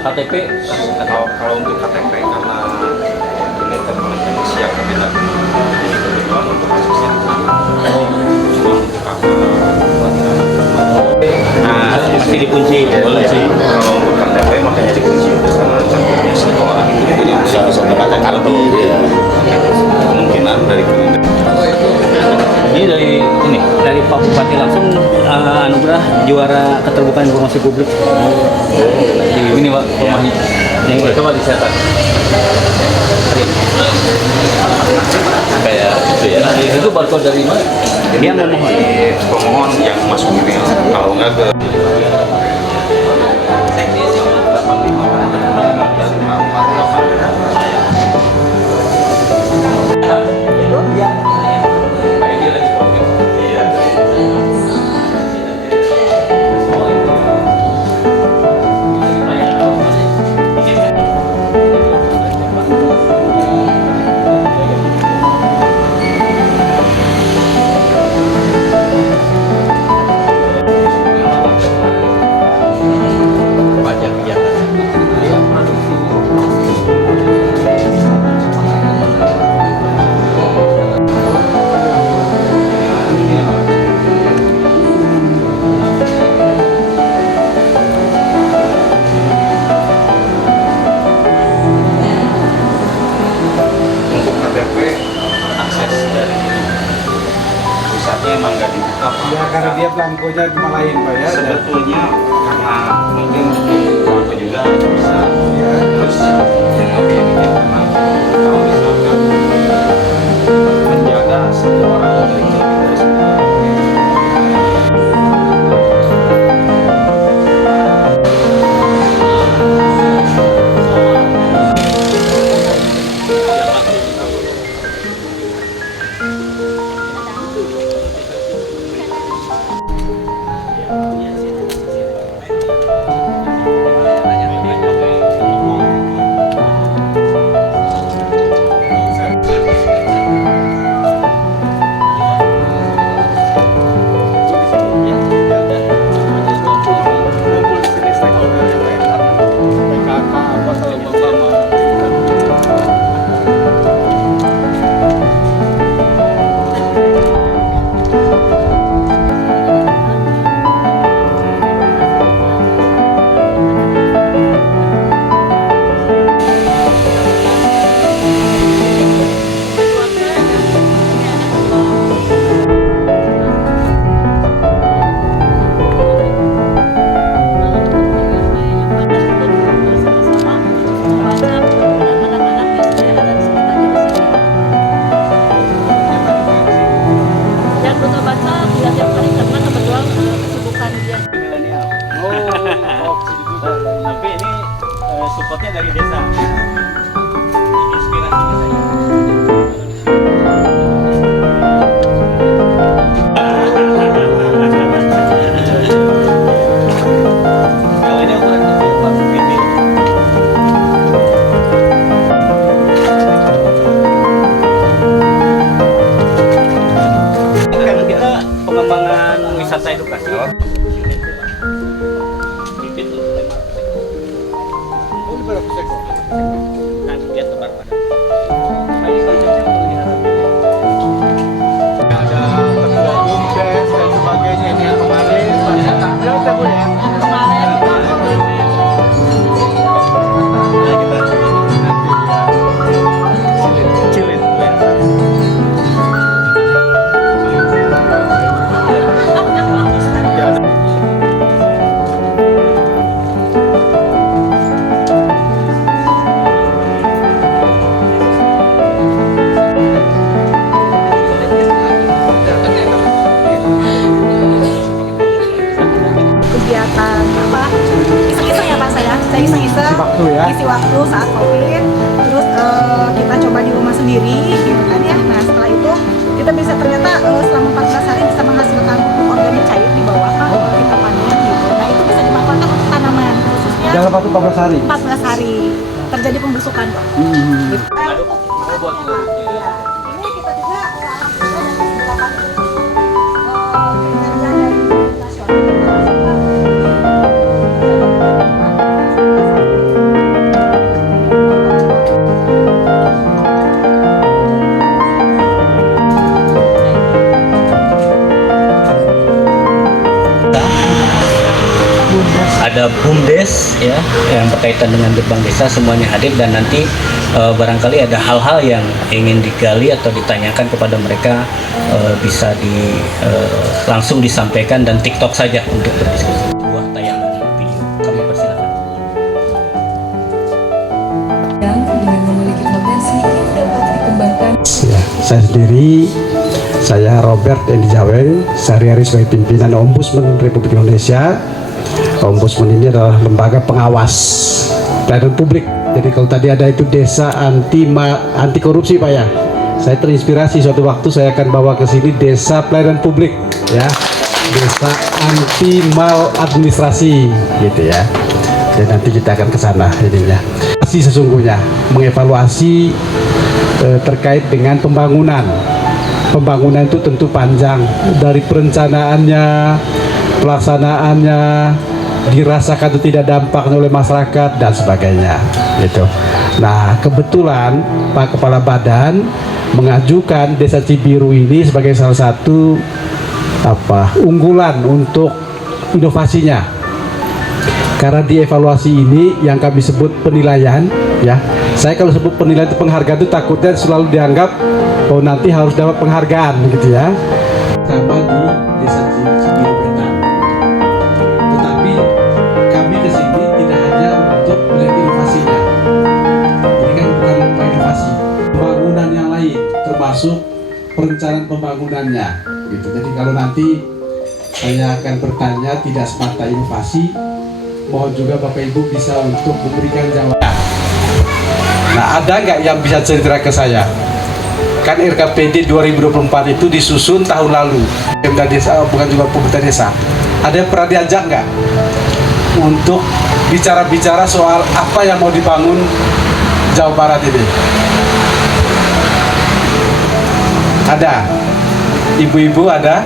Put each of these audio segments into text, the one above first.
KTP kalau untuk KTP karena ini teman-teman siap beda kebetulan untuk kasusnya cuma untuk nah masih dikunci kalau untuk KTP makanya dikunci karena campurnya satu orang itu jadi satu kartu kemungkinan dari ini dari Pak Bupati langsung anugerah juara keterbukaan informasi publik di ini Pak rumahnya ini coba dicetak kayak itu ya itu barcode dari mana dia memohon pemohon yang masuk email kalau nggak ke emang nggak dibuka Pak. Ya karena dia belangkonya cuma lain Pak ya. Sebetulnya karena mungkin belangko juga bisa ya. Terus yang lebih ini karena kalau misalkan menjaga semua orang memiliki lebih dari semua. bulan tiap hari karena kebetulan kesibukan dia. Milenial. Oh, Tapi ini supportnya dari desa. Inspirasinya saja. Kalau ini ukuran kecil, Pak, gede. Kan kita pengembangan wisata edukasi. Bibit tuh 500 ini berapa sekor? Nah, dia tebar pada. Nah, ini konsepnya perlu diharapkan. Ada ketua BUMDes dan sebagainya ini yang kemarin banyak tampil kita Bu ya. Cilin. Kegiatan apa iseng-iseng ya Pak, saya iseng-iseng Isi waktu ya. isi waktu saat COVID, terus kita coba di rumah sendiri gitu kan ya. Nah setelah itu kita bisa ternyata selama 14 hari bisa menghasilkan pupuk organik cair di bawah kita panen gitu. Nah itu bisa dimanfaatkan untuk tanaman khususnya Dalam waktu 14 hari. 14 hari terjadi pembusukan Pak. Gitu. buat guru. Ya. Ini kita juga alhamdulillah dari beberapa kerja dari nasional. Ada BUMDes ya yang berkaitan dengan gerbang desa, semuanya hadir, dan nanti barangkali ada hal-hal yang ingin digali atau ditanyakan kepada mereka bisa langsung disampaikan, dan TikTok saja untuk berdiskusi. Sebuah tayangan video, kami persilakan. yang dengan memiliki potensi dapat dikembangkan. Ya, saya sendiri, saya Robert Endi Jaweng, sehari-hari sebagai pimpinan Ombudsman Republik Indonesia. Ombudsman ini adalah lembaga pengawas pelayanan publik. Jadi kalau tadi ada itu desa anti korupsi Pak ya, saya terinspirasi suatu waktu saya akan bawa ke sini desa pelayanan publik ya, desa anti maladministrasi gitu ya. Dan nanti kita akan ke sana ininya. Sesungguhnya mengevaluasi terkait dengan pembangunan. Pembangunan itu tentu panjang, dari perencanaannya, pelaksanaannya, dirasakan itu tidak dampaknya oleh masyarakat dan sebagainya gitu. Nah kebetulan Pak Kepala Badan mengajukan Desa Cibiru ini sebagai salah satu unggulan untuk inovasinya, karena di evaluasi ini yang kami sebut penilaian ya. Saya kalau sebut penilaian itu penghargaan itu takutnya selalu dianggap oh nanti harus dapat penghargaan gitu ya. Sama di Desa Cibiru Wetan. Tetapi kami ke sini tidak hanya untuk melihat inovasinya. Ini kan bukan inovasi, pembangunan yang lain termasuk perencanaan pembangunannya gitu. Jadi kalau nanti saya akan bertanya tidak semata inovasi, mohon juga Bapak Ibu bisa untuk memberikan jawaban. Nah, ada nggak yang bisa cerita ke saya? Kan RKPD 2024 itu disusun tahun lalu. Pemda desa, bukan juga pemerintah desa. Ada yang pernah diajak nggak untuk bicara-bicara soal apa yang mau dibangun Jawa Barat ini? Ada? Ibu-ibu ada?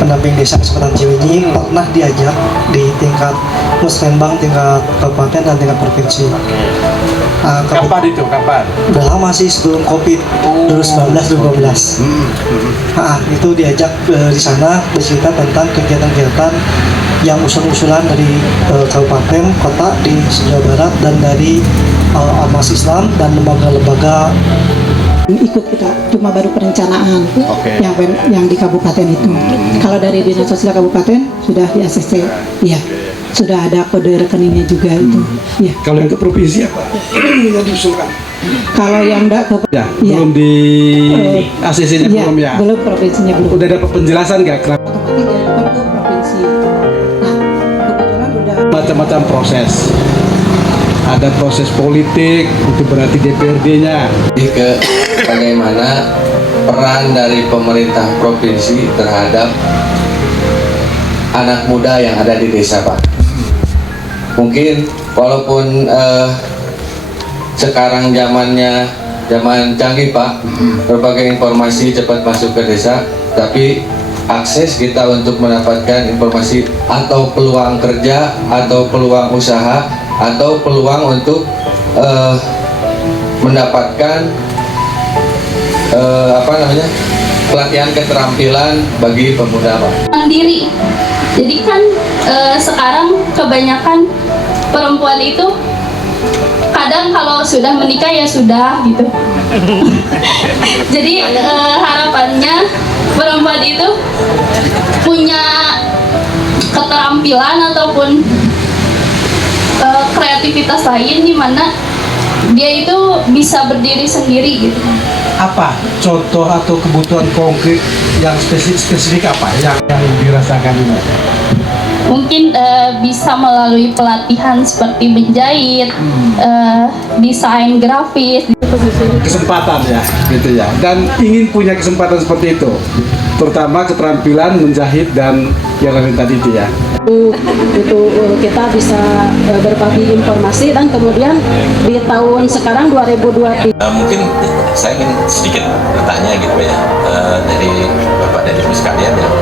Pendamping desa Kecamatan Ciwidey pernah diajak di tingkat Musrembang, tingkat kabupaten dan tingkat provinsi. Kapan itu? Kapan? Udah lama sih sebelum COVID, 2019-2012. Itu diajak di sana bercerita tentang kegiatan-kegiatan yang usul-usulan dari kabupaten, kota di Jawa Barat dan dari ormas Islam dan lembaga-lembaga. Ikut kita cuma baru perencanaan yang di kabupaten itu. Kalau dari dinas sosial kabupaten sudah di ACC, ya sudah ada kode rekeningnya juga itu. Ya. Kalau yang ke provinsi apa yang diusulkan? Kalau yang enggak ke Ya, Iya. belum di ACC-nya Iya, belum ya. belum provinsinya belum. Udah dapat penjelasan nggak kenapa Otomatis diajukan ke provinsi. Nah, kebetulan udah macam-macam proses? Ada proses politik, itu berarti DPRD-nya. Jadi ke bagaimana peran dari pemerintah provinsi terhadap anak muda yang ada di desa, Pak. Mungkin walaupun sekarang zaman canggih, Pak, berbagai informasi cepat masuk ke desa, tapi akses kita untuk mendapatkan informasi atau peluang kerja atau peluang usaha atau peluang untuk mendapatkan pelatihan keterampilan bagi pemuda, Pak. Mandiri. Jadi kan sekarang kebanyakan perempuan itu kadang kalau sudah menikah ya sudah gitu. Jadi harapannya perempuan itu punya keterampilan ataupun kreativitas lain di mana dia itu bisa berdiri sendiri gitu. Apa contoh atau kebutuhan konkret yang spesifik apa yang dirasakan ini? Mungkin bisa melalui pelatihan seperti menjahit, desain grafis. Kesempatan ya, gitu ya. Dan ingin punya kesempatan seperti itu, terutama keterampilan menjahit dan yang lain tadi itu ya. itu kita bisa berbagi informasi dan kemudian di tahun sekarang 2023 Mungkin saya ingin sedikit bertanya gitu ya, dari Bapak dan Ibu sekalian yang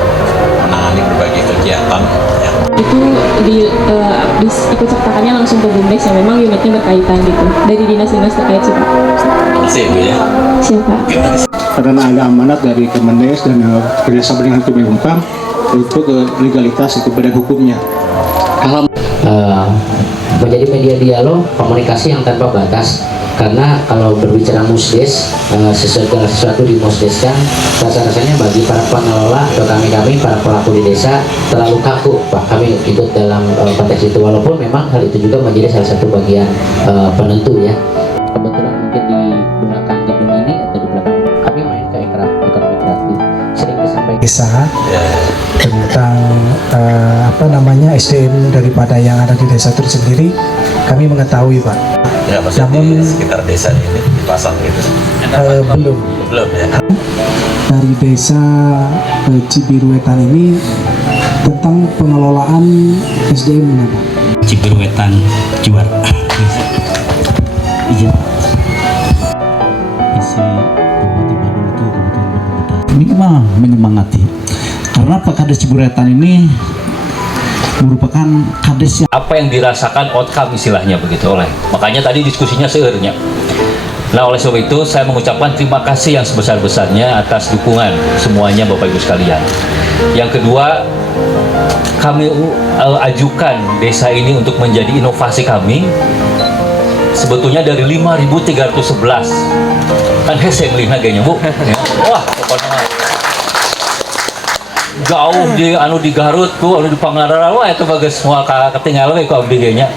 menangani berbagai kegiatan yang Itu ikut sertakannya langsung ke BUMDes ya, memang unitnya berkaitan gitu dari dinas-dinas terkait sih Pak. masih Bu ya. Siapa? Karena ada amanat dari Kemendes dan kerjasama dengan Kemenkumham untuk legalitas itu badan hukumnya. Menjadi media dialog komunikasi yang tanpa batas, karena kalau berbicara musdes, segala sesuatu di musdes kan rasa-rasanya bagi para pengelola atau kami para pelaku di desa terlalu kaku, Pak. Kami ikut dalam konteks itu, walaupun memang hal itu juga menjadi salah satu bagian penentu ya. Kebetulan mungkin di belakang gedung ini atau di belakang kami main ke ekonomi kreatif, sering disampaikan desa tentang SDM daripada yang ada di desa itu sendiri, kami mengetahui, Pak. Ya, maksudnya Namun di sekitar desa ini dipasang gitu. belum ya. dari desa Cibiruetan ini tentang pengelolaan SDM, Pak. Cibiruetan juara. Izin. Isi Bupati Bandung itu kebetulan benar-benar minimal menyemangati, karena Pak Kades Cibiruetan ini merupakan kades yang apa yang dirasakan outcome istilahnya begitu oleh, makanya tadi diskusinya seurnya. Nah, oleh sebab itu saya mengucapkan terima kasih yang sebesar-besarnya atas dukungan semuanya Bapak Ibu sekalian. Yang kedua, kami ajukan desa ini untuk menjadi inovasi kami. Sebetulnya dari 5.311 kan hese melina kayaknya Bu ya. Wah pokoknya jauh di di Garut ku di Pangandaran, wah itu bagus semua ketinggalan ku abdi kayaknya.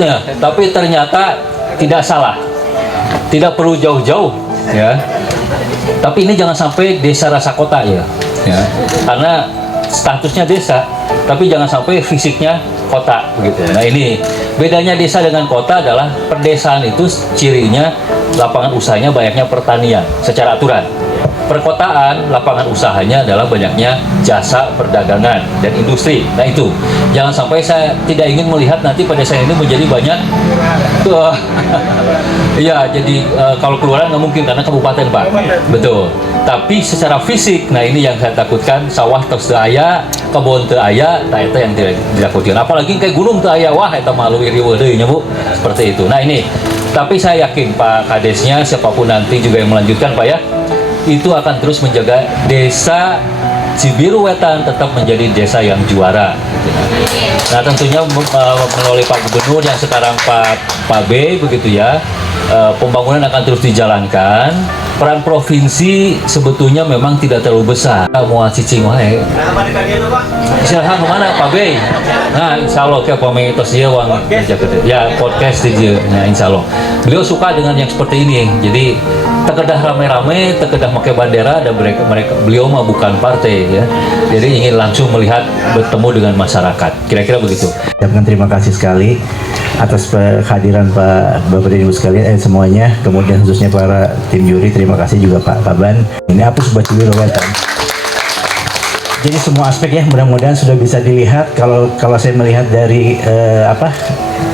Nah, tapi ternyata tidak salah, tidak perlu jauh-jauh ya, tapi ini jangan sampai desa rasa kota ya, karena statusnya desa tapi jangan sampai fisiknya kota begitu. Nah, ini bedanya desa dengan kota adalah perdesaan itu cirinya lapangan usahanya banyaknya pertanian secara aturan. Perkotaan lapangan usahanya adalah banyaknya jasa, perdagangan, dan industri. Nah itu, jangan sampai saya tidak ingin melihat nanti pada desa ini menjadi banyak ya, jadi kalau kelurahan nggak mungkin karena kabupaten Pak, betul. Tapi secara fisik, nah ini yang saya takutkan, sawah terus aya, kebun teu aya, nah itu yang tidak ditakutkan. Apalagi kayak gunung teu aya, wah itu malu iri wadeunya Bu, seperti itu. Nah ini, tapi saya yakin Pak Kadesnya siapapun nanti juga yang melanjutkan Pak ya, itu akan terus menjaga desa Cibiruetan tetap menjadi desa yang juara. Nah tentunya melalui Pak Gubernur yang sekarang Pak B begitu ya, pembangunan akan terus dijalankan peran provinsi sebetulnya memang tidak terlalu besar. Mau cicing wae. Silahkan kemana Pak Bey? Nah, insya Allah kayak pemain tos dia uang ya podcast dia. Nah, insya Allah beliau suka dengan yang seperti ini. Jadi terkedah rame-rame, terkedah pakai bandera, dan beliau mah bukan partai ya. Jadi ingin langsung melihat, bertemu dengan masyarakat. Kira-kira begitu. Ucapkan terima kasih sekali atas kehadiran Bapak dan Ibu sekalian semuanya. Kemudian khususnya para tim juri, terima kasih juga Pak Kaban. Ini apa sebuah juri Rowetan. Jadi semua aspek ya mudah-mudahan sudah bisa dilihat. Kalau saya melihat dari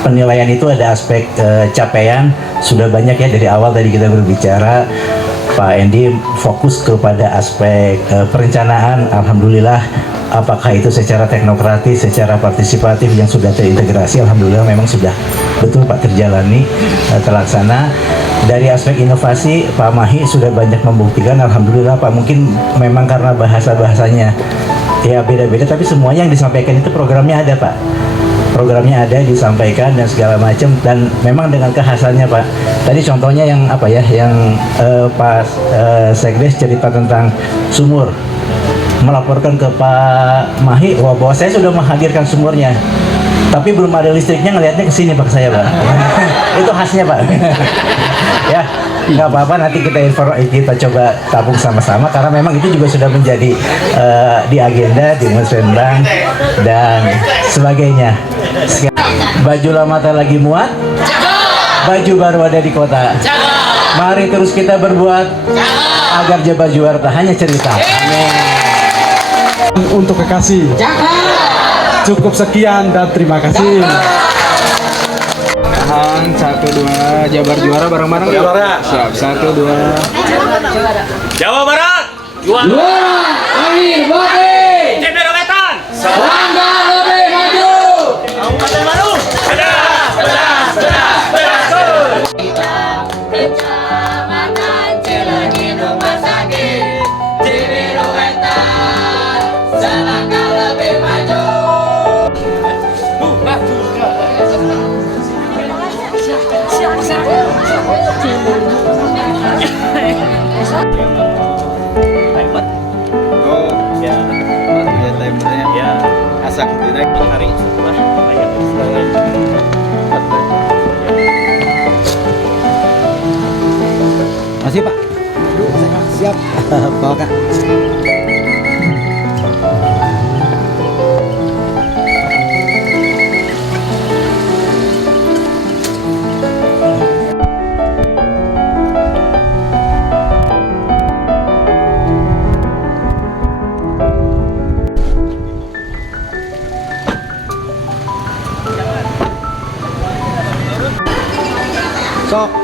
penilaian itu ada aspek capaian sudah banyak ya. Dari awal tadi kita berbicara, Pak Endi fokus kepada aspek perencanaan. Alhamdulillah, apakah itu secara teknokratis, secara partisipatif yang sudah terintegrasi, alhamdulillah memang sudah betul Pak terjalani, terlaksana. Dari aspek inovasi, Pak Mahi sudah banyak membuktikan, alhamdulillah Pak. Mungkin memang karena bahasanya ya beda-beda, tapi semuanya yang disampaikan itu programnya ada Pak. Programnya ada, disampaikan dan segala macam, dan memang dengan kekhasannya Pak. Tadi contohnya yang Pak Sekdes cerita tentang sumur, melaporkan ke Pak Mahi bahwa saya sudah menghadirkan sumurnya, tapi belum ada listriknya, ngelihatnya ke sini Pak saya Pak. Itu khasnya Pak. Ya, nggak apa-apa, nanti kita coba tabung sama-sama, karena memang itu juga sudah menjadi di agenda di Musrenbang dan sebagainya. Baju lama tak lagi muat, baju baru ada di kota. Mari terus kita berbuat agar Jabar Juara tak hanya cerita. Amin. Untuk kekasih. Cukup sekian dan terima kasih. Tahan, 1, 2, Jabar Juara bareng-bareng. Juara. Siap, 1, 2. Jawa Barat Juara. Akhir Bakti. Cendera Wetan Selangga lebih maju. Kabupaten Bandung beras. Kecamatan Cileunyi Rumah Sakit Cibiru Wetan Selangga lebih maju. Oh ya, ada timernya ya. Asak naik hari setelah bayar Masih Pak? Siap. Bawa Kak. Sok.